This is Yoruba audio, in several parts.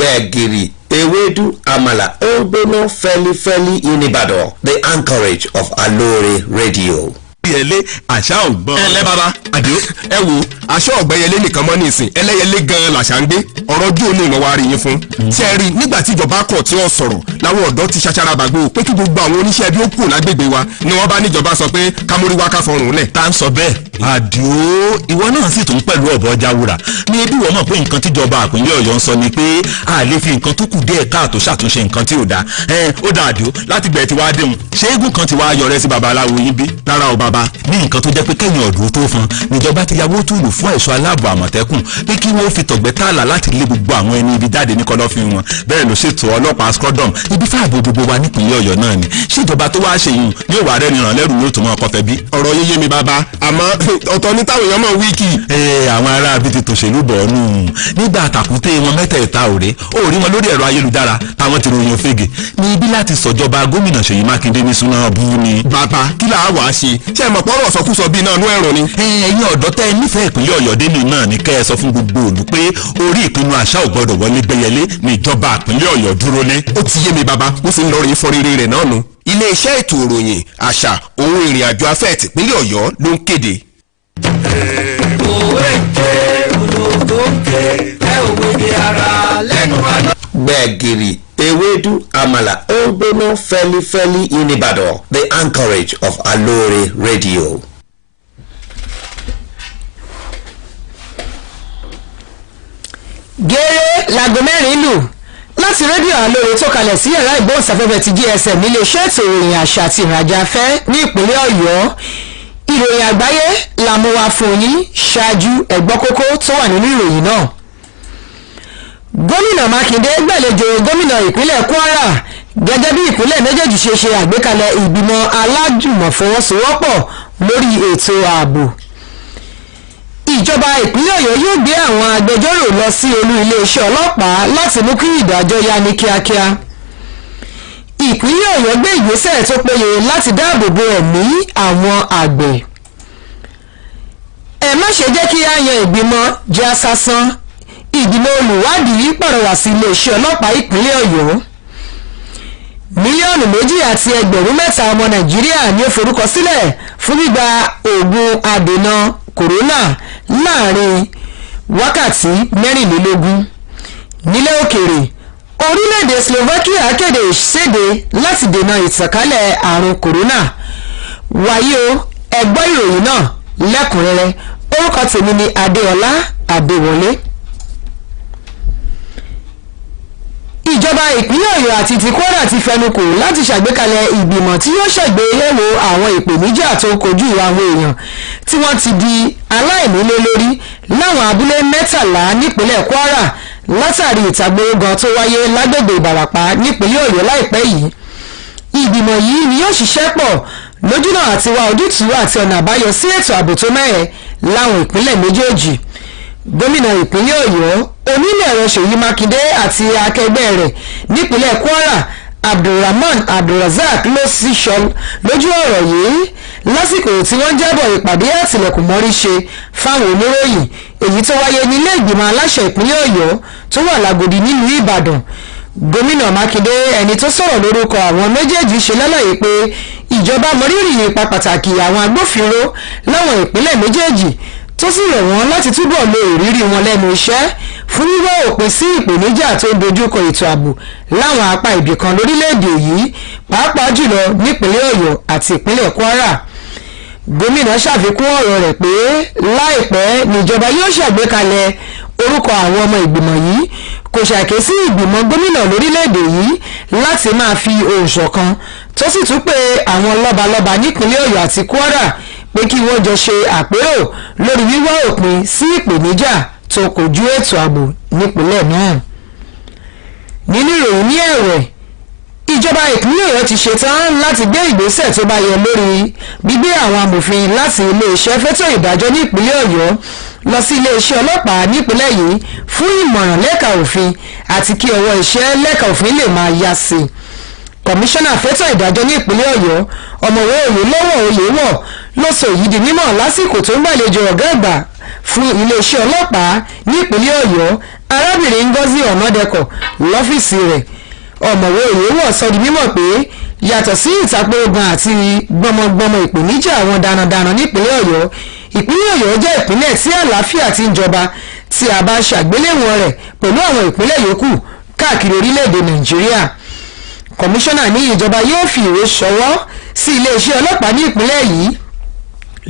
Gbẹ̀gìrì, ewédú, àmàlà, ó gbóná fẹ́lifẹ́li in Ìbàdàn. The anchorage of Aloore Radio. ẹlẹ́yẹlé àṣà ọ̀gbọ́n. ẹlẹ́ bàbá àdìo ẹ wo aṣọ ọ̀gbẹ́yẹlé nìkan mọ́ ní ìsìn ẹlẹ́yẹlé gan-an làṣà ń gbé ọ̀rọ̀ ojú òní ìmọ̀ wa rí yín fún. ṣé ẹ rí nígbà tí ìjọba kọ̀ tí ó sọ̀rọ̀ làwọn ọ̀dọ́ ti ṣaṣara bàgbó pé kí gbogbo àwọn oníṣẹ́ bí ó kù lágbègbè wa ni wọ́n bá níjọba sọ pé kámúríwá ká fọrùn lẹ̀. tá ń sọ bẹ́ẹ̀ àdìo ìwọ náà sì tún pẹ̀lú ọ̀bọ jáwúra ní ebi wọ́n mọ̀ pé nǹkan tíjọba àpínlẹ̀ Ọ̀yọ́ ń sọ ni pé a lè fi nǹkan tó kù díẹ̀ káàtó ṣàtúnṣe nǹkan tí ò dáa ó dáa àdìo láti gbẹ̀ tí wàá déhùn ṣé eégún kan ti wá yọrẹ sí babaláwo yín bí rárá o bàbá ní nǹkan tó jẹ́ pé kẹ́yìn ọ̀dùn tó fún níjọba ti yàwó túlù fún ẹ̀ṣọ́ aláàbò àmọ̀tẹ́kùn pé kí wọ́n fi tọ̀gbẹ́ tààlà láti lé gbogbo àwọn ẹni ibi jáde ní kọ̀lọ̀fín wọn bẹ́ẹ̀ ló ṣètò ọlọ́pàá scrodom ibi fáàbò gbogbo wa nípìnlẹ̀ Ọ̀yọ́ náà ni ṣèjọba tó wáá ṣe yìí ní òwà rẹ̀ nìràn lẹ́rù yóò tó mọ́ ọkọ̀ tẹ̀bí. ọ̀rọ̀ yéye mi bàbá àmọ́ ọ̀tọ̀ ní táwọn èèyàn mọ̀ wíìkì. àwọn ará bíi ti tòṣèlú bọ̀ ọ́nù nígbà àtàkùté wọn mẹ́tẹ̀ẹ̀ta òré ó rí wọn lórí ẹ̀rọ ayélujára táwọn ti ròyìn òfegè ní ibi láti sọ̀jọba gómìnà Ṣèyí Mákindé ní súná bú ni. bàbá kí làá wàá ṣe ṣé ẹ mọ̀ pọ́nrọ̀ sọkúsọ bíi náà nú ẹ̀rọ ni. ẹ̀yin ọ̀dọ́ tẹ́ ẹ nífẹ̀ẹ́ ìpínlẹ̀ Ọ̀yọ́ dénú náà ní kẹ́ ẹ sọ fún gbogbo òlù pé orí ìpinnu àṣà ò gbọdọ̀ wọlé gbẹyẹlé ní ìjọba ìpínlẹ̀ Ọ̀yọ́ dúró lé. ó ti yé mi bàbá mo sì ń lọ rìn fọrírì rẹ̀ náà nu. iléeṣẹ́ ètò ìròyìn àṣà òun ìrìn àjò afẹ́ tìpínlẹ̀ Ọ̀yọ́ ló ń kéde. Gbẹ̀gìrì, ewédú, àmàlà, ó gbóná fẹ́lifẹ́li in Ìbàdàn. The anchorage of Aloore Radio. gẹ́rẹ́ láago mẹ́rin lù láti rédíò Aloore tó kalẹ̀ sí yàrá ìgbóhùnsáfẹ́fẹ́ ti GSM níléeṣẹ́ ètò ìròyìn àṣà àti ìrìnàjò afẹ́ ní ìpínlẹ̀ Ọ̀yọ́. ìròyìn àgbáyé la mú wá fún yín ṣáájú ẹ̀gbọ́n kókó tó wà nínú ìròyìn náà. gómìnà Mákindé gbàlejò gómìnà ìpínlẹ̀ Kwara gẹ́gẹ́ bí ìpínlẹ̀ méjèèjì ṣe ṣe àgbékalẹ̀ ìgbìmọ̀ alájùmọ̀fọwọ́sowọ́pọ̀ lórí ètò ààbò. ìjọba ìpínlẹ̀ Ọ̀yọ́ yóò gbé àwọn agbẹjọ́rò lọ sí olú iléeṣẹ́ ọlọ́pàá láti mú kí ìdájọ́ yá ní kíákíá. ìpínlẹ̀ Ọ̀yọ́ gbé ìgbésẹ̀ tó péye láti dáàbò bo ẹ̀mí àwọn àgbẹ̀. ẹ má ṣe jẹ́ kí á yan ìgbìmọ̀ jẹ́ asásán. ìgbìmọ̀ olùwádìí pàrọwà sí iléeṣẹ́ ọlọ́pàá ìpínlẹ̀ Ọ̀yọ́. mílíọ̀nù 2.3 ọmọ Nàìjíríà ni ó forúkọ sílẹ̀ fún gbígba oògùn adènà kòrónà láàrin wákàtí 24. nílẹ̀ òkèèrè orílẹ̀-èdè Slovakia kéde ìṣèdè láti dènà ìtànkálẹ̀ àrùn kòrónà. wáyé o ẹ gbọ́ ìròyìn náà lẹ́kùnrẹ́rẹ́ orúkọ tèmi ni Adéọlá Adéwọlé. ìjọba ìpínlẹ̀ Ọ̀yọ́ àti ti Kwara ti fẹnukò láti ṣàgbékalẹ̀ ìgbìmọ̀ tí yóò ṣàgbéyẹ̀wò àwọn ìpèníjà tó kojú àwọn èèyàn tí wọ́n ti di aláìnílé lórí láwọn abúlé 13 nípínlẹ̀ Kwara látàrí ìtagbórógan tó wáyé lágbègbè Ìbàràpá nípínlẹ̀ Ọ̀yọ́ láìpẹ́ yìí. ìgbìmọ̀ yìí ni yóò ṣiṣẹ́ pọ̀ lójúnà àti wá ojútùú àti ọ̀nà àbáyọ sí ètò ààbò tó mẹ́hẹ̀ láwọn ìpínlẹ̀ méjèèjì. gómìnà ìpínlẹ̀ Ọ̀yọ́ onílẹ̀ ẹ̀rọ Ṣèyí Mákindé àti akẹgbẹ́ rẹ̀ nípínlẹ̀ Kwara Abdulrahman Abdulrazak ló sì sọ lójú ọ̀rọ̀ yìí lásìkò tí wọ́n jábọ̀ ìpàdé àtìlẹ̀kùnmọ́rí ṣe fáwọn oníròyìn èyí tó wáyé nílé ìgbìmọ̀ aláṣẹ ìpínlẹ̀ Ọ̀yọ́ tó wà lágòdì nílùú Ìbàdàn. gómìnà Mákindé ẹni tó sọ̀rọ̀ lórúkọ àwọn méjèèjì ṣe lálàyé pé ìjọba mọrírì ipa pàtàkì àwọn agbófinró láwọn ìpínlẹ̀ méjèèjì tó sì rọ̀ wọ́n láti túbọ̀ lo ìrírí wọn lẹ́nu iṣẹ́ fún wíwá òpin sí ìpèníjà tó ń dojúkọ ètò ààbò láwọn apá ibìkan lórílẹ̀‐èdè yìí pàápàá jùlọ nípínlẹ̀ Ọ̀yọ́ àti ìpínlẹ̀ Kwara. gómìnà ṣàfikún ọ̀rọ̀ rẹ̀ pé láìpẹ́ níjọba yóò ṣàgbékalẹ̀ orúkọ àwọn ọmọ ìgbìmọ̀ yìí kò ṣàkíyèsí ìgbìmọ̀ gómìnà lórílẹ̀‐èdè yìí láti máa fi ohùn ṣọ̀kan tó sì tún pé àwọn lọ́balọ́ba nípínlẹ̀ Ọ̀yọ́ àti Kwara pé kí wọ́n jọ ṣe àpérò lórí wíwá òpin sí ìpèníjà tó kojú ètò ààbò nípínlẹ̀ náà. nínú ìròyìn ní ẹ̀wẹ̀ ìjọba ìpínlẹ̀ Ọ̀yọ́ ti ṣetán láti gbé ìgbésẹ̀ tó bá yẹ lórí gbígbé àwọn amòfin láti iléeṣẹ́ fẹ́tọ̀ ìdájọ́ ní ìpínlẹ̀ Ọ̀yọ́ lọ sí iléeṣẹ́ ọlọ́pàá nípínlẹ̀ yìí fún ìmọ̀ràn lẹ́ka òfin àti kí ọwọ́ iṣẹ́ lẹ́ka òfin lè máa yá sí i. kọmíṣánná fẹ́tọ̀ ìdájọ́ ní ìpínlẹ̀ Ọ̀yọ́ ọ̀mọ̀wé Oyèlọ́wọ̀ Oyèwọ̀ ló sọ èyí di mímọ̀ lásìkò tó ń gbàlejò ọ̀gá àgbà fún iléeṣẹ́ ọlọ́pàá ní ìpínlẹ̀ Ọ̀yọ́ arábìnrin Ngozi Ọ̀nàdẹ́kọ̀ lọ́fíìsì rẹ̀. Ọ̀mọ̀wé Oyèwọ̀ sọ di mímọ̀ pé yàtọ̀ sí ìtàpérogan àti gbọmọgbọmọ ìpèníjà àwọn darandaran nípínlẹ̀ Ọ̀yọ́, ìpínlẹ̀ Ọ̀yọ́ jẹ́ ìpínlẹ̀ tí àlàáfíà ti ń jọba tí a bá ṣàgbéléwọ̀n rẹ̀ pẹ̀lú àwọn ìpínlẹ̀ yòókù káàkiri orílẹ̀-èdè Nàìjíríà. Kọmíṣánná ní ìjọba yóò fi ìwé ṣọwọ́ sí iléeṣẹ́ ọlọ́pàá ní ìpínlẹ̀ yìí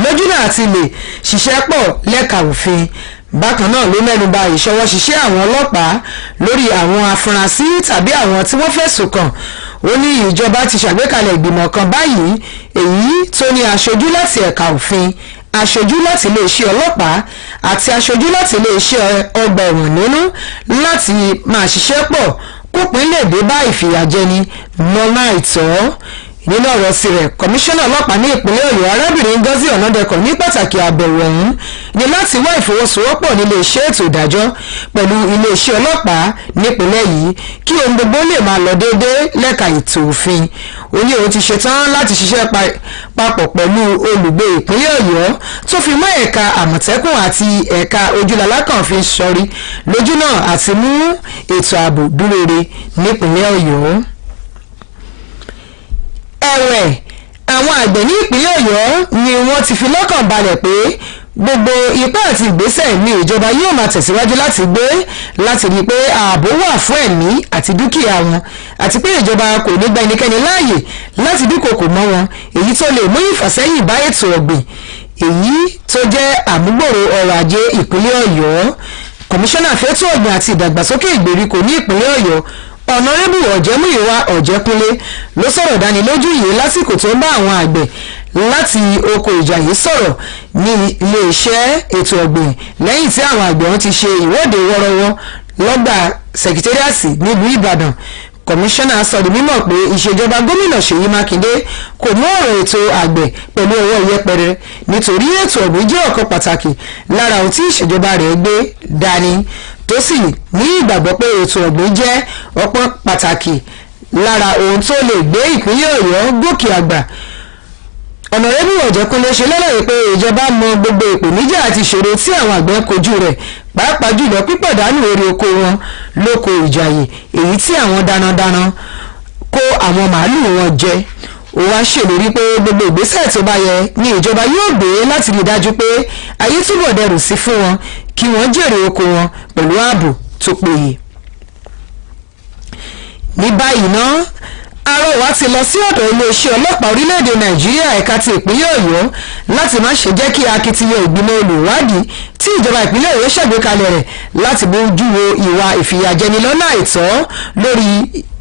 lójúnà àti lè ṣiṣẹ́ pọ̀ lẹ́ka òfin. Bákan náà ló mẹ́nuba ìṣọwọ́ ṣiṣẹ́ àwọn ọlọ́pàá lórí àwọn afurasí tàbí àwọn tí wọ́n fẹ̀sùn kàn. Ó ní ìjọba ti ṣàgbékalẹ̀ ìgbìmọ̀ kan báyìí èyí tó ní aṣojú láti ẹ̀ka òfin, aṣojú láti iléeṣẹ́ ọlọ́pàá àti aṣojú láti iléeṣẹ́ ọgbà ẹ̀wọ̀n nínú láti máa ṣiṣẹ́ pọ̀ kópin lè dé bá ìfìyàjẹni lọ́nà àìtọ́. Nínú ọ̀rọ̀ sí rẹ̀, kọmíṣánná ọlọ́pàá ní ìpínlẹ̀ Ọ̀yọ́ arábìnrin Ngozi Ọ̀nàdẹ́kọ̀ ní pàtàkì àbẹ̀wò ọ̀hún ni láti wá ìfọwọ́sowọ́pọ̀ nílé iṣẹ́ ètò ìdájọ́ pẹ̀lú iléeṣẹ́ ọlọ́pàá nípínlẹ̀ yìí kí ohun gbogbo lè máa lọ déédéé lẹ́ka ètò òfin. Ó ní òun ti ṣetán láti ṣiṣẹ́ papọ̀ pẹ̀lú olùgbé ìpínlẹ̀ Ọ̀yọ́ tó fi mọ́ ẹ̀ka àmọ̀tẹ́kùn àti ẹ̀ka ojúlàlá kan fi sọrí lójúnà àti mú ètò ààbò dúró re nípínlẹ̀ Ọ̀yọ́. Ẹ̀wẹ̀, àwọn àgbẹ̀ ní ìpínlẹ̀ Ọ̀yọ́ ni wọ́n ti fi lọ́kàn balẹ̀ pé gbogbo ipá àti ìgbésẹ̀ ní ìjọba yóò máa tẹ̀síwájú láti gbé láti rí i pé ààbò wà fún ẹ̀mí àti dúkìá wọn àti pé ìjọba kò ní gba ẹnikẹ́ni láàyè láti dúnkòokò mọ́ wọn èyí tó lè mú ìfàsẹ́yìn bá ètò ọ̀gbìn èyí tó jẹ́ àmúgbòrò ọrọ̀ ajé ìpínlẹ̀ Ọ̀yọ́. Kọmíṣánná fẹ́tọ̀ ọ̀gbìn àti ìdàgbàsókè ìgbèríko ní ìpínlẹ̀ Ọ̀yọ́ Ọ̀nàrẹ́bù Ọ̀jẹ́múyìwá Ọ̀jẹ́kúnlé ló sọ̀rọ̀ dánilójú yìí lásìkò tó ń bá àwọn àgbẹ̀ láti oko Ìjàyè sọ̀rọ̀ ní iléeṣẹ́ ètò ọ̀gbìn lẹ́yìn tí àwọn àgbẹ̀ wọn ti ṣe ìwọ́de wọ́rọ́wọ́ lọ́gbà sẹkítẹ́rìàsì nílùú Ìbàdàn. Kọmíṣánná sọ di mímọ̀ pé ìṣèjọba gómìnà Ṣèyí Mákindé kò mú ọ̀rọ̀ ètò àgbẹ̀ pẹ̀lú ọwọ́ yẹpẹrẹ nítorí ètò ọ̀gbìn jẹ́ ọ̀kan pàtàkì lára ohun tí ìṣèjọba rẹ̀ gbé dání tó sì ní ìgbàgbọ́ pé ètò ọ̀gbìn jẹ́ ọ̀pọ̀ pàtàkì lára ohun tó lè gbé ìpínlẹ̀ Ọ̀yọ́ gòkè àgbà. Ọ̀nàrẹ́bù Ọ̀jẹ́kúnlé ṣe lálàyé pé ìjọba mọ gbogbo ìpèníjà àti ìṣòro tí àwọn àgbẹ̀ kojú rẹ̀ pàápàá jùlọ pípàdánù èrè oko wọn lóko Ìjàyè èyí tí àwọn darandaran kó àwọn màálùú wọn jẹ. Ó wá ṣèlérí pé gbogbo ìgbésẹ̀ tó bá yẹ ni ìjọba yóò gbé láti rí dájú pé ayé túbọ̀ dẹrù sí fún wọn kí wọ́n jèrè oko wọn pẹ̀lú ààbò tó péye. Ní báyìí náà àrọwà ti lọ sí ọ̀dọ̀ iléeṣẹ́ ọlọ́pàá orílẹ̀-èdè Nàìjíríà ẹ̀ka ti ìpínlẹ̀ Ọ̀yọ́ láti má ṣe jẹ́ kí akitiyan ìgbìmọ̀ olùwádìí tí ìjọba ìpínlẹ̀ Ọ̀yọ́ ṣàgbékalẹ̀ rẹ̀ láti bójú wo ìwà ìfìyàjẹni lọ́nà àìtọ́ lórí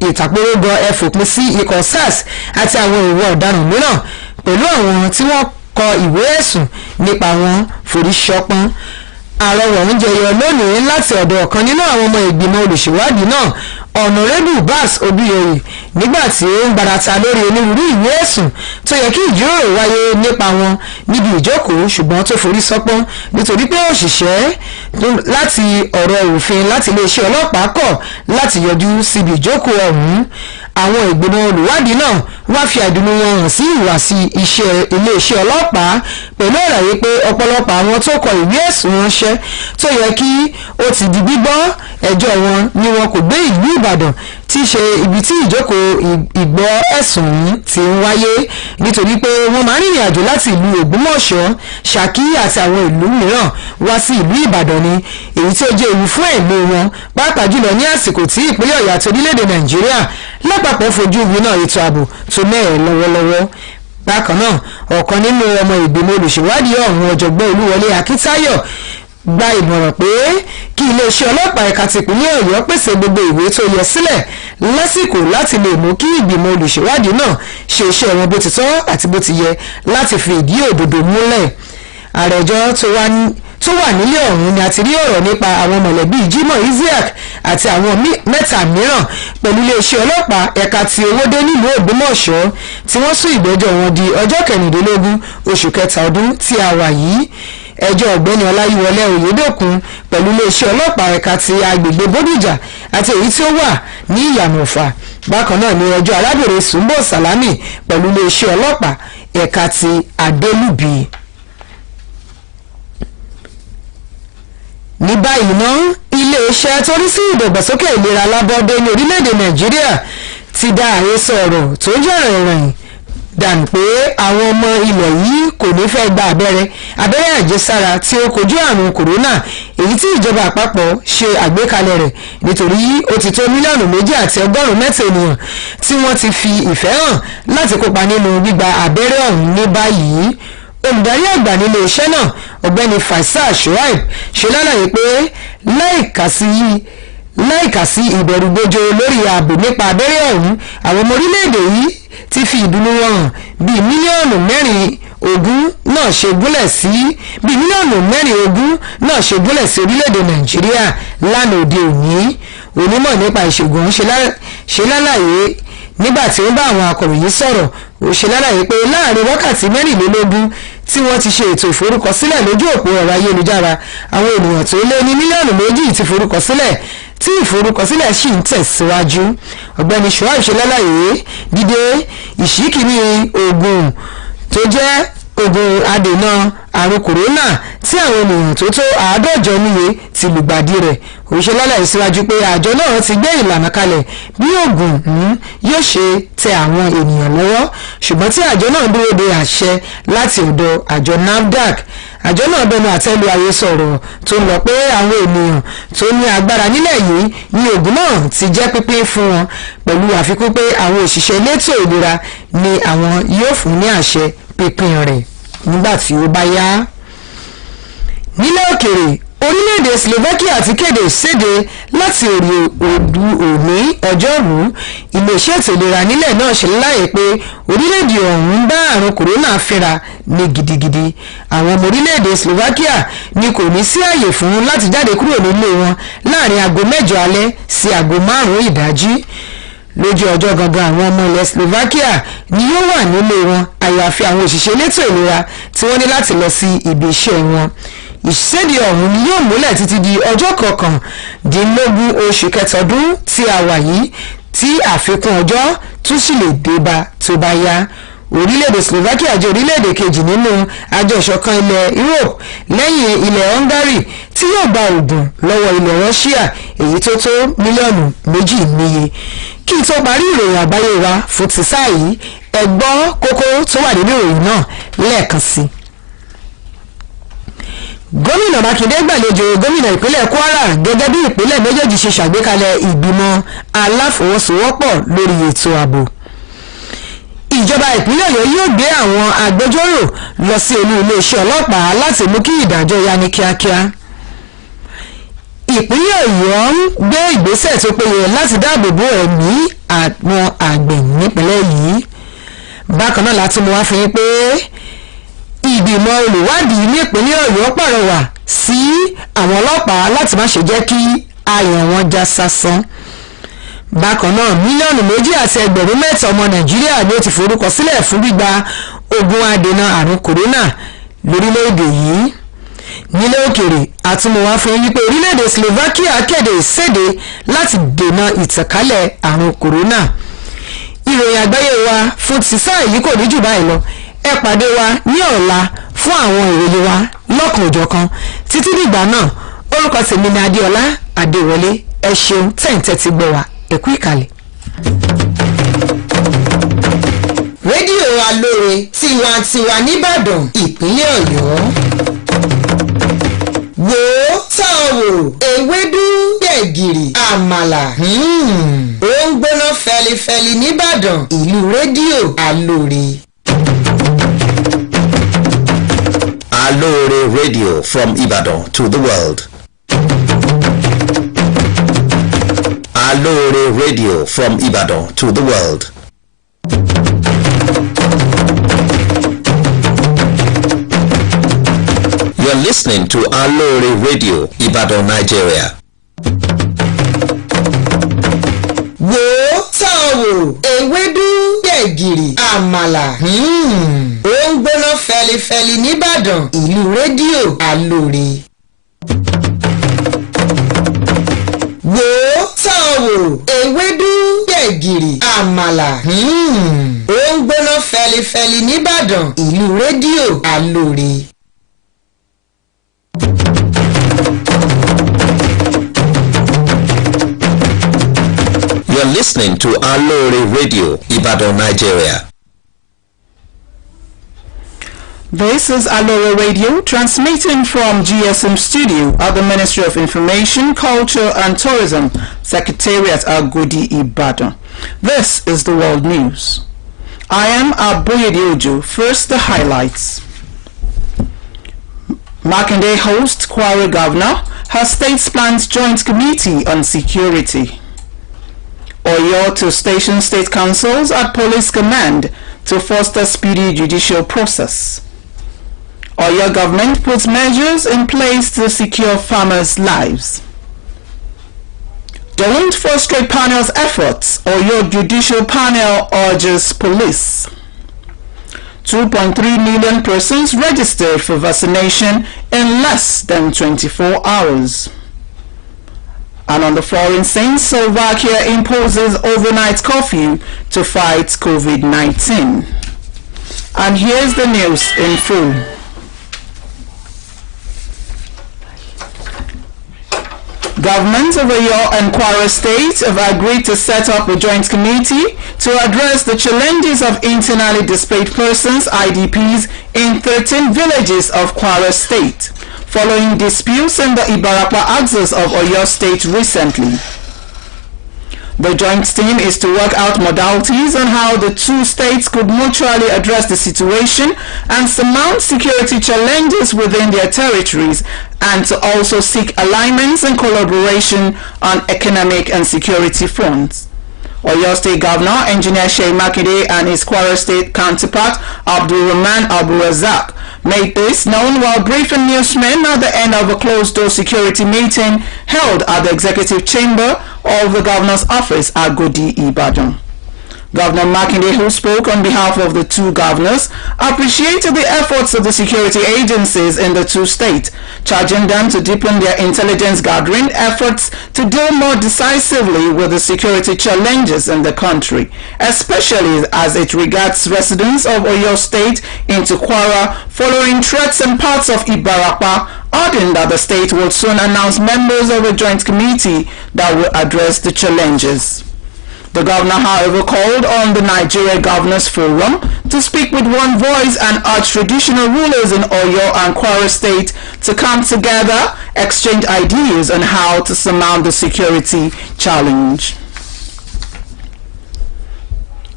ìtàpérógan ẹ̀fòpin sí ikọ̀ SARS àti àwọn ìwà ọ̀daràn mìíràn pẹ̀lú àwọn tí wọ́n kọ ìwé ẹ̀sùn nípa wọn forí ṣọpọ́n. Àrọwà ń jẹyọ lónìí láti ọ̀dọ̀ ọ̀kan nínú àwọn ọmọ ìgbìmọ̀ olùṣèwádìí náà Honorable Bass Obiyoyi nígbà tí ó ń gbarata lórí onírúurú ìwé ẹ̀sùn tó yẹ kí ìjíròrò wáyé nípa wọn níbi ìjókòó ṣùgbọ́n tó forí sọpọ́n nítorí pé òṣìṣẹ́ láti ọ̀rọ̀ òfin láti iléeṣẹ́ ọlọ́pàá kọ̀ láti yọjú síbi ìjókòó ọ̀hún. Àwọn ìgbìmọ̀ olùwádìí náà wá fi àìdùnnú wọn hàn sí ìhùwàsí iléeṣẹ́ ọlọ́pàá pẹ̀lú àlàyé pé ọ̀pọ̀lọpọ̀ àwọn tó kọ ìwé ẹ̀sùn ránṣẹ́ tó yẹ kí ó ti di gbígbọ́ ẹjọ́ wọn ni wọn kò gbé ìlú Ìbàdàn tí í ṣe ibi tí ìjókòó ìgbọ́ ẹ̀sùn yìí ti ń wáyé nítorí pé wọ́n máa ń rìnrìn àjò láti ìlú Ògbómọ̀ṣọ́, Ṣakí àti àwọn ìlú mìíràn wá sí ìlú Ìbàdàn ni èyí tí ó jẹ́ ewu fún ẹ̀mí wọn pàápàá jùlọ ní àsìkò tí ìpínlẹ̀ Ọ̀yọ́ àti orílẹ̀-èdè Nàìjíríà lápapọ̀ fojú winá ètò ààbò tó mẹ́ẹ̀ lọ́wọ́lọ́wọ́. Bákan náà ọ̀kan nínú ọmọ ìgbìmọ̀ olùṣèwádìí ọ̀hún ọ̀jọ̀gbọ́n Olúwọlé Akíntayọ̀ gba ìmọ̀ràn pé kí iléeṣẹ́ ọlọ́pàá ẹ̀ka tìpínlẹ̀ Ọ̀yọ́ pèsè gbogbo ìwé tó yẹ sílẹ̀ lásìkò láti lè mú kí ìgbìmọ̀ olùṣèwádìí náà ṣe iṣẹ́ wọn bó ti tọ́ àti bó ti yẹ láti fi ìdí òdodo múlẹ̀. Ààrẹ ẹjọ́ tó wà nílé ọ̀hún ni a ti rí ọ̀rọ̀ nípa àwọn mọ̀lẹ́bí Jimoh Isiaq àti àwọn mẹ́ta mìíràn pẹ̀lú iléeṣẹ́ ọlọ́pàá ẹ̀ka ti Owódé nílùú Ògbómọ̀ṣọ́ tí wọ́n sún ìgbẹ́jọ́ wọn di ọjọ́ 15 oṣù kẹta ọdún tí a wà yìí. Ẹjọ́ ọ̀gbẹ́ni Ọláyíwọlé Oyèdòkun pẹ̀lú iléeṣẹ́ ọlọ́pàá ẹ̀ka ti agbègbè Bódìjà àti èyí tí ó wà ní Ìyànà Ọ̀fà. Bákan náà ni ẹjọ́ arábìnrin Sùnbọ̀ Sàlámì pẹ̀lú iléeṣẹ́ ọlọ́pàá ẹ̀ka ti Adélùbí. ní báyìí ná ilé-iṣẹ́ tó rí sí ìdàgbàsókè ìlera alábọ́dé ní orílẹ̀-èdè Nàìjíríà ti dá àhesọ ọ̀rọ̀ tó ń jẹ́ ìròyìn dànù pé àwọn ọmọ ilẹ̀ yìí kò ní fẹ́ gba abẹ́rẹ́ àjẹsára tí ó kojú àrùn kòrónà èyí tí ìjọba àpapọ̀ ṣe àgbékalẹ̀ rẹ̀ nítorí ó ti tó mílíọ̀nù 2.1 ènìyàn tí wọ́n ti fi ìfẹ́ hàn láti kópa nínú gbígba abẹ́rẹ́ ọ̀hún ní báyìí. Olùdarí àgbà nílé iṣẹ́ náà ọ̀gbẹ́ni Faisal Shuaib ṣe lálàyé pé láìka sí ìbẹ̀rùbojo lórí ààbò nípa abẹ́rẹ́ ọ̀hún àwọn ọmọ orílẹ̀-èdè yìí ti fi ìdùnnú wọn hàn bí mílíọ̀nù 4.8 náà ṣe gúnlẹ̀ sí orílẹ̀-èdè Nàìjíríà lánàá òde òní. Onímọ̀ nípa ìṣègùn ṣe lálàyé nígbà tí ó bá àwọn akọ̀ròyìn sọ̀rọ̀ ó ṣe lálàyé pé láàrin wákàtí 24 tí wọ́n ti ṣe ètò ìforúkọsílẹ̀ lójú òpó ẹ̀rọ ayélujára àwọn ènìyàn tó lé ní mílíọ̀nù 2 ti forúkọsílẹ̀ tí ìforúkọsílẹ̀ sì ń tẹ̀síwájú. Ọ̀gbẹ́ni Shuaib ṣe lálàyé dídé ìṣíkiri oògùn tó jẹ́ oògùn adènà àrùn kòrónà tí àwọn ènìyàn tó tó 150 níye ti lùgbàdì rẹ̀. Òṣèlú lálàyé síwájú pé àjọ náà ti gbé ìlànà kalẹ̀ bí oògùn yóò ṣe tẹ àwọn ènìyàn lọ́wọ́ ṣùgbọ́n tí àjọ náà dúró de àṣẹ láti ọ̀dọ̀ àjọ NAFDAC. Àjọ náà bẹnu àtẹ́lu àhesọ ọ̀rọ̀ tó ń lọ pé àwọn ènìyàn tó ní agbára nílẹ̀ yìí ní oògùn náà ti jẹ́ pínpín fún wọn pẹ̀lú àfikún pé àwọn òṣìṣẹ́ elétò ìlera ni àwọn yóò fún ní àṣẹ pínpín rẹ̀ nígbà tí ó bá yá. Nílẹ̀ òkèrè orílẹ̀-èdè Slovakia ti kéde ìséde láti òní ọjọ́rú. Iléeṣẹ́ ètò ìlera nílẹ̀ náà ṣe láyè pé orílẹ̀-èdè ọ̀hún bá àrùn kòrónà fínra ní gidigidi. Àwọn ọmọ orílẹ̀-èdè Slovakia ni kò ní sí àyè fún láti jáde kúrò nílé wọn láàrin aago 8 alẹ́ sí aago 5 ìdájí. Lójú ọjọ́ gangan àwọn ọmọ ilẹ̀ Slovakia ni yóò wà nílé wọn àyàfi àwọn òṣìṣẹ́ elétò ìlera tí wọ́n ní láti lọ sí ibi iṣẹ́ wọn. Ìṣèdí ọ̀hún ni yóò múlẹ̀ títí di ọjọ́ 19 oṣù kẹta ọdún tí a wà yìí tí àfikún ọjọ́ tún sì lè dé bá tó bá yá. Orílẹ̀-èdè Slovakia jẹ́ orílẹ̀-èdè kejì nínú àjọ ìṣọ̀kan ilẹ̀ Europe lẹ́yìn ilẹ̀ Hungary tí yóò gba oògùn lọ́wọ́ ilẹ̀ Russia èyí tó tó mílíọ̀nù 2 níye. Kí n tó parí ìròyìn àgbáyé wa fún ti sáà yìí ẹ gbọ́ kókó tó wà nínú ìròyìn náà lẹ́ẹ̀kan sí i. Gómìnà Mákindé gbàlejò gómìnà ìpínlẹ̀ Kwara gẹ́gẹ́ bí ìpínlẹ̀ méjèèjì ṣe ṣàgbékalẹ̀ ìgbìmọ̀ aláfọwọ́sowọ́pọ̀ lórí ètò ààbò. Ìjọba ìpínlẹ̀ Ọ̀yọ́ yóò gbé àwọn agbẹjọ́rò lọ sí olú iléeṣẹ́ ọlọ́pàá láti mú kí ìdájọ́ yá ní kíákíá. Ìpínlẹ̀ Ọ̀yọ́ ń gbé ìgbésẹ̀ tó péye láti dáàbò bo ẹ̀mí àwọn àgbẹ̀ nípínlẹ̀ yìí. Bákan náà láti mú wá fi pé ìgbìmọ̀ olùwádìí ní ìpínlẹ̀ Ọ̀yọ́ pàrọwà sí àwọn ọlọ́pàá láti má ṣe jẹ́ kí ayọ̀ wọn já sásán. Bákan náà mílíọ̀nù 2.8 ọmọ Nàìjíríà ni ó ti forúkọ sílẹ̀ fún gbígba oògùn adènà àrùn kòrónà lórílẹ̀‐èdè yìí. Nílẹ̀ òkèrè àtúmọ̀wá fún yín pé orílẹ̀‐èdè Slovakia kéde ìséde láti dènà ìtànkálẹ̀ àrùn kòrónà. Ìròyìn àgbáyé wa fún ti sáà yìí kò ní jù báyìí lọ. Ẹ pàdé wa ní ọ̀la fún àwọn ìròyìn wa lọ́kànjọ̀kan títí dìgbà náà orúkọ tèmi ni Adéọlá Adéwọlé ẹ ṣeun tẹ̀ǹtẹ̀ ti gbọ́ wa ẹ kú ìkàlẹ̀. Rédíò Alóore tiwantiwa nìbàdàn ìpínlẹ̀ Ọ̀yọ́. Wò ó tán wò ewédú gbẹ̀gìrì àmàlà ó ń gbóná fẹlifẹli nìbàdàn ìlú rédíò Alóore. Aloore Radio from Ibadan to the world. Aloore Radio from Ibadan to the world. You're listening to Aloore Radio, Ibadan, Nigeria. Wò ó tán wò ewédú gbẹ̀gìrì àmàlà ó ń gbóná fẹlifẹli nìbàdàn ìlú rédíò Alóore. Wò ó tán wò ewédú gbẹ̀gìrì àmàlà ó ń gbóná fẹlifẹli nìbàdàn ìlú rédíò Alóore. You're listening to Aloore Radio, Ibadan, Nigeria. This is Aloore Radio, transmitting from GSM Studio at the Ministry of Information, Culture and Tourism, Secretariat Agodi, Ibadan. This is the world news. I am Aboyede Ojo. First, the highlights. Makinde hosts Kwara Governor, her state's plans joint committee on security. Oyo to station state councils at police command to foster speedy judicial process. Oyo government puts measures in place to secure farmers' lives. Don't frustrate panel's efforts, Oyo judicial panel urges police. 2.3 million persons registered for vaccination in less than 24 hours. And on the foreign scene, Slovakia imposes overnight curfew to fight COVID-19. And here's the news in full. Governments of Oyo and Kwara State have agreed to set up a joint committee to address the challenges of internally displaced persons, IDPs, in 13 villages of Kwara State, following disputes in the Ibarapa axis of Oyo State recently. The joint team is to work out modalities on how the two states could mutually address the situation and surmount security challenges within their territories, and to also seek alignments and collaboration on economic and security fronts. Oyo State Governor Engineer Sheikh Makinde and his Kwara State counterpart Abdul Rahman Abdul-Razak made this known while briefing newsmen at the end of a closed-door security meeting held at the executive chamber of the governor's office at Agodi, Ibadan. Governor Makinde, who spoke on behalf of the two governors, appreciated the efforts of the security agencies in the two states, charging them to deepen their intelligence gathering efforts to deal more decisively with the security challenges in the country, especially as it regards residents of Oyo State into Kwara following threats in parts of Ibarapa, adding that the state will soon announce members of a joint committee that will address the challenges. The governor, however, called on the Nigeria Governors Forum to speak with one voice and urged traditional rulers in Oyo and Kwara State to come together, exchange ideas on how to surmount the security challenge.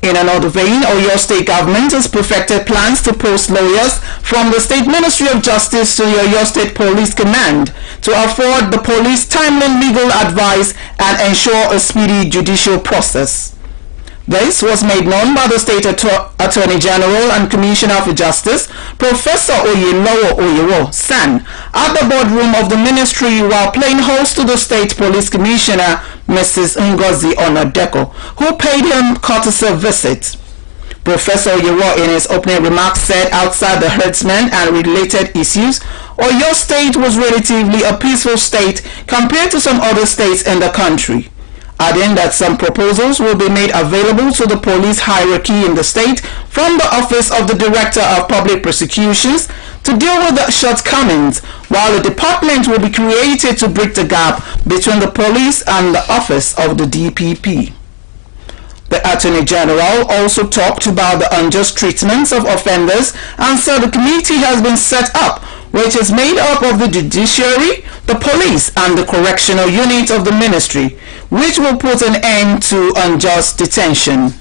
In another vein, Oyo State government has perfected plans to post lawyers from the State Ministry of Justice to the Oyo State Police Command to afford the police timely legal advice and ensure a speedy judicial process. This was made known by the State Attorney General and Commissioner for Justice, Professor Oyelowo Oyewo San, at the boardroom of the ministry while playing host to the State Police Commissioner, Mrs. Ngozi Onodeko, who paid him courtesy visit. Professor Oyewo in his opening remarks said outside the herdsmen and related issues, Oyo State was relatively a peaceful state compared to some other states in the country, adding that some proposals will be made available to the police hierarchy in the state from the Office of the Director of Public Prosecutions to deal with the shortcomings, while a department will be created to bridge the gap between the police and the Office of the DPP. The Attorney General also talked about the unjust treatments of offenders and said the committee has been set up, which is made up of the judiciary, the police, and the correctional unit of the ministry, which will put an end to unjust detention.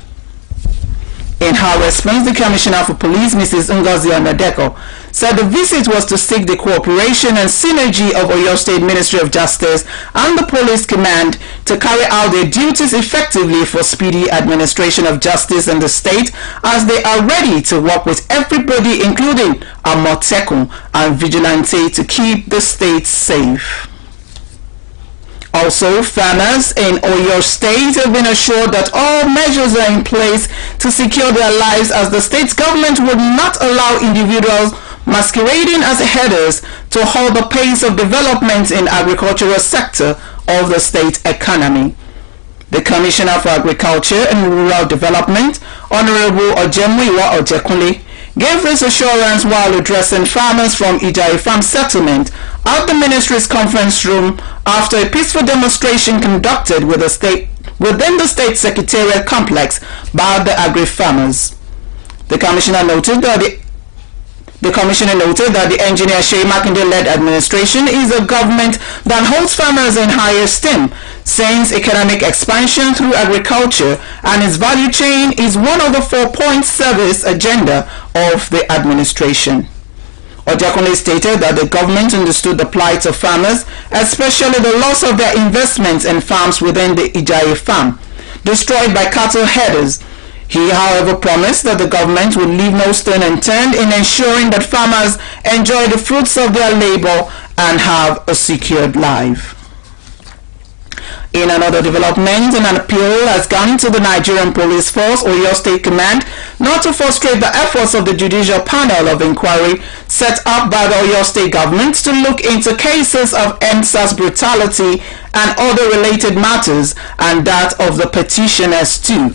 In her response, the Commissioner for Police, Mrs. Ngozi Onodeko, said the visit was to seek the cooperation and synergy of Oyo State Ministry of Justice and the Police Command to carry out their duties effectively for speedy administration of justice in the state, as they are ready to work with everybody, including Amotekun and Vigilante, to keep the state safe. Also, farmers in Oyo State have been assured that all measures are in place to secure their lives, as the state's government would not allow individuals masquerading as headers to hold the pace of development in agricultural sector of the state economy. The Commissioner for Agriculture and Rural Development, Honorable Ojemuyiwa Ojekunle, gave this assurance while addressing farmers from Ijayi Farm Settlement at the ministry's conference room after a peaceful demonstration conducted with the state within the state secretariat complex by the agri-farmers. The commissioner noted that the engineer Shea Makinde-led administration is a government that holds farmers in high esteem, since economic expansion through agriculture and its value chain is one of the 4-point service agenda of the administration. Ojakunle stated that the government understood the plight of farmers, especially the loss of their investments in farms within the Ijaye farm, destroyed by cattle headers. He, however, promised that the government would leave no stone unturned in ensuring that farmers enjoy the fruits of their labor and have a secured life. In another development, an appeal has gone to the Nigerian Police Force, Oyo State Command, not to frustrate the efforts of the Judicial Panel of Inquiry set up by the Oyo State government to look into cases of NSAS brutality and other related matters, and that of the petitioners too.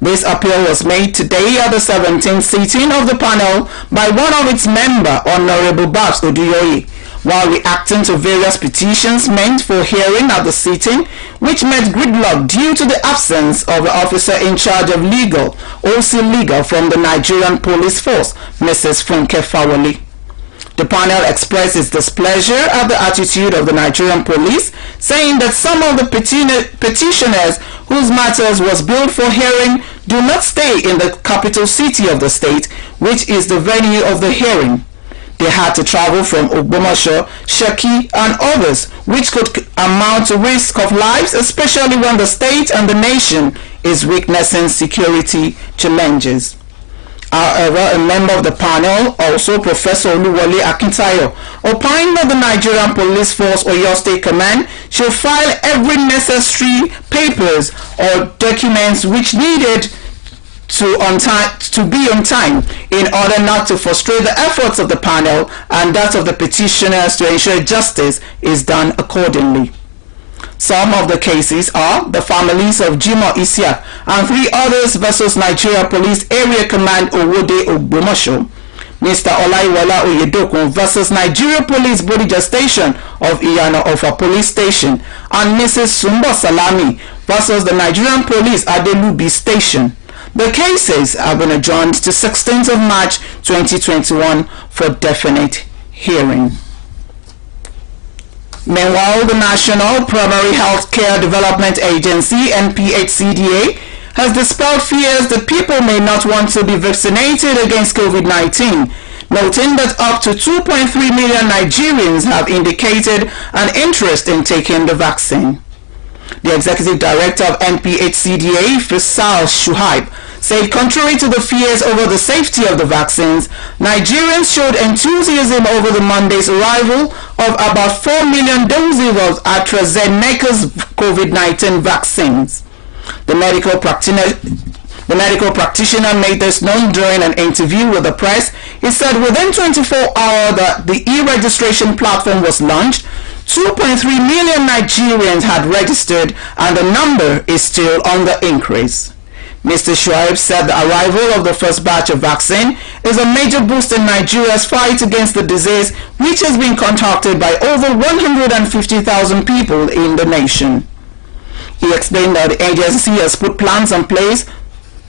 This appeal was made today at the 17th sitting of the panel by one of its members, Honorable Babs Oduyoye, while reacting to various petitions meant for hearing at the sitting, which met gridlock due to the absence of the officer in charge of legal, OC Legal, from the Nigerian Police Force, Mrs. Funke Fawoli. The panel expressed its displeasure at the attitude of the Nigerian police, saying that some of the petitioners whose matters was billed for hearing do not stay in the capital city of the state, which is the venue of the hearing. They had to travel from Ogbomoso, Sheki, and others, which could amount to risk of lives, especially when the state and the nation is witnessing security challenges. However, a member of the panel, also Professor Oluwole Akintayo, opined that the Nigerian Police Force Oyo State Command should file every necessary papers or documents which needed to be on time in order not to frustrate the efforts of the panel and that of the petitioners to ensure justice is done accordingly. Some of the cases are the families of Jimo Isiak and 3 others versus Nigeria Police Area Command Owode Ogbomosho, Mr. Olaiwola Oyedokun versus Nigeria Police Bodija Station of Iyana Ofa Police Station, and Mrs. Sumbo Salami versus the Nigerian Police Adelubi Station. The cases have been adjourned to 16th of March 2021 for definite hearing. Meanwhile, the National Primary Health Care Development Agency, NPHCDA, has dispelled fears that people may not want to be vaccinated against COVID-19, noting that up to 2.3 million Nigerians have indicated an interest in taking the vaccine. The Executive Director of NPHCDA, Faisal Shuaib, said contrary to the fears over the safety of the vaccines, Nigerians showed enthusiasm over the Monday's arrival of about 4 million doses of AstraZeneca's COVID-19 vaccines. The medical practitioner made this known during an interview with the press. He said within 24 hours that the e-registration platform was launched, 2.3 million Nigerians had registered and the number is still on the increase. Mr. Shuaib said the arrival of the first batch of vaccine is a major boost in Nigeria's fight against the disease, which has been contracted by over 150,000 people in the nation. He explained that the agency has put plans in place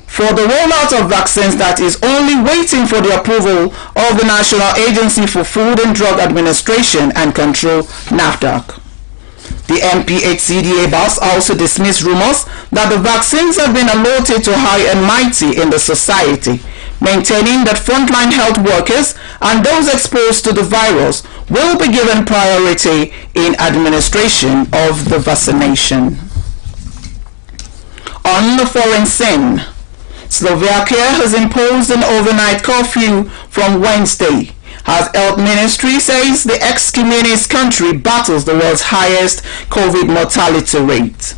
for the rollout of vaccines that is only waiting for the approval of the National Agency for Food and Drug Administration and Control, NAFDAC. The NPHCDA boss also dismissed rumors that the vaccines have been allotted to high and mighty in the society, maintaining that frontline health workers and those exposed to the virus will be given priority in administration of the vaccination. On the foreign scene, Slovakia has imposed an overnight curfew from Wednesday, as Health Ministry says the ex-communist country battles the world's highest COVID mortality rate.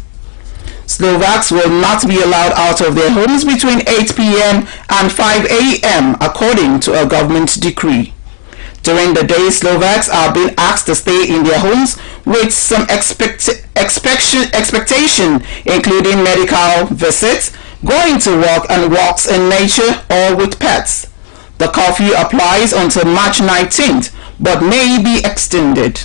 Slovaks will not be allowed out of their homes between 8 p.m. and 5 a.m. according to a government decree. During the day, Slovaks are being asked to stay in their homes with some expectation, including medical visits, going to work and walks in nature or with pets. The curfew applies until March 19th, but may be extended.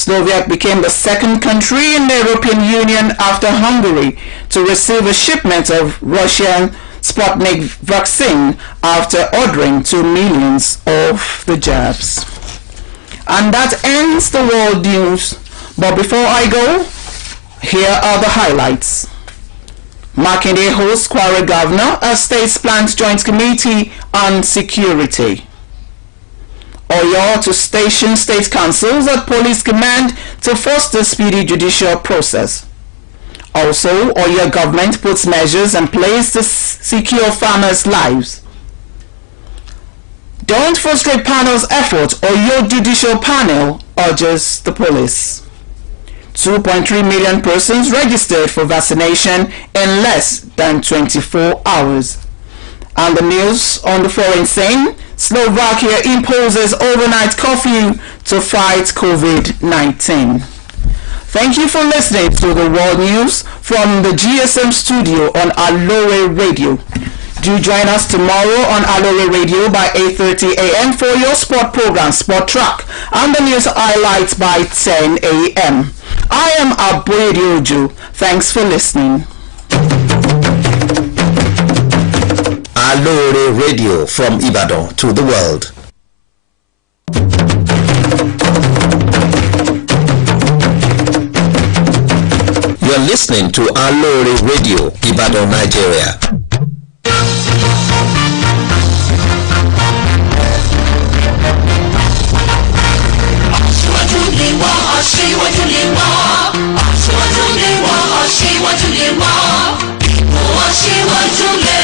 Slovak became the second country in the European Union after Hungary to receive a shipment of Russian Sputnik vaccine after ordering 2 million of the jabs. And that ends the world news. But before I go, here are the highlights. Makinde hosts Kwara Governor as State's Plans Joint Committee on Security. Oyo to station state councils at police command to foster speedy judicial process. Also, Oyo government puts measures in place to secure farmers' lives. Don't frustrate panel's effort, Oyo judicial panel urges the police. 2.3 million persons registered for vaccination in less than 24 hours. And the news on the foreign scene, Slovakia imposes overnight curfew to fight COVID-19. Thank you for listening to the World News from the GSM studio on Aloore Radio. Do join us tomorrow on Aloore Radio by 8:30 a.m. for your sport program, Sport Track, and the news highlights by 10 a.m. I am Aboyedioju. Thanks for listening. Aloore Radio from Ibadan to the world. You're listening to Aloore Radio, Ibadan, Nigeria. Aṣíwájú lè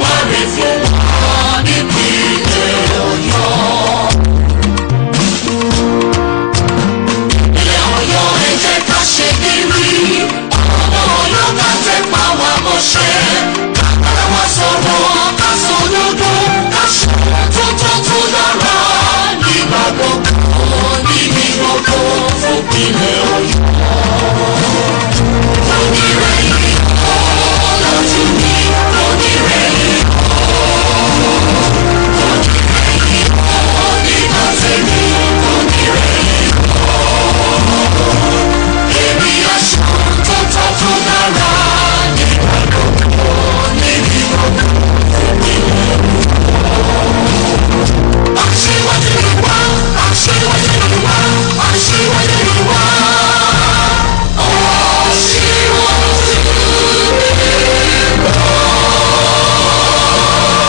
wá